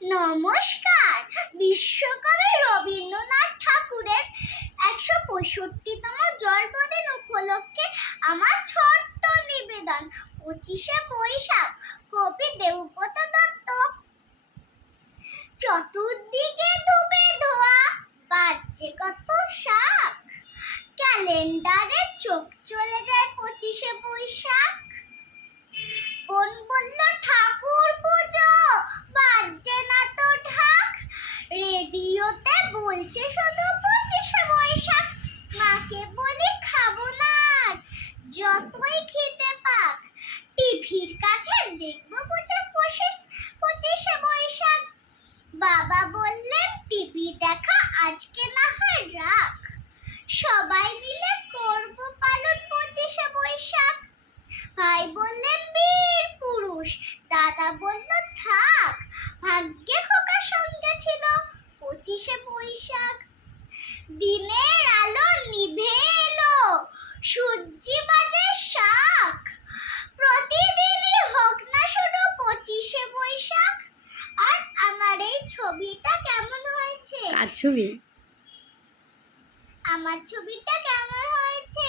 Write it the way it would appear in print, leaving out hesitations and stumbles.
নমস্কার। বিশ্বকবি রবীন্দ্রনাথ ঠাকুরের ১৬৫তম জন্মদিন উপলক্ষে আমার ছোট্ট নিবেদন। ২৫শে বৈশাখ, কবি দেবব্রত দত্ত। চতুর্দিকে ধূপে ধোয়া, বাজছে কত শাঁখ, ক্যালেন্ডারে চোখ চলে যায় ২৫শে বৈশাখ। বোন বলল ঠাকুর পুজো, বাজছে না তো ঢাক, রেডিওতে বলছে শুধু ২৫শে বৈশাখ। মাকে বলি খাবো না আজ, যতই খেতে পাক, টিভির কাছে দেখবো বুঝে ২৫শে বৈশাখ। বাবা বললেন টিভি দেখা আজকে না হয় রাখ, সবাই মিলে করবো পালন ২৫শে বৈশাখ। ভাই বললেন বীর পুরুষ, দাদা বলল থাক, ভাগ্যে খোকা সঙ্গে ছিল ২৫শে বৈশাখ। দিনের আলো নিভে এলো, সূর্যি বাজে শাঁখ, প্রতিদিনই হোক না শুধু ২৫শে বৈশাখ। আর আমার এই ছবিটা কেমন হয়েছে? কার ছবি? আমার ছবিটা কেমন হয়েছে?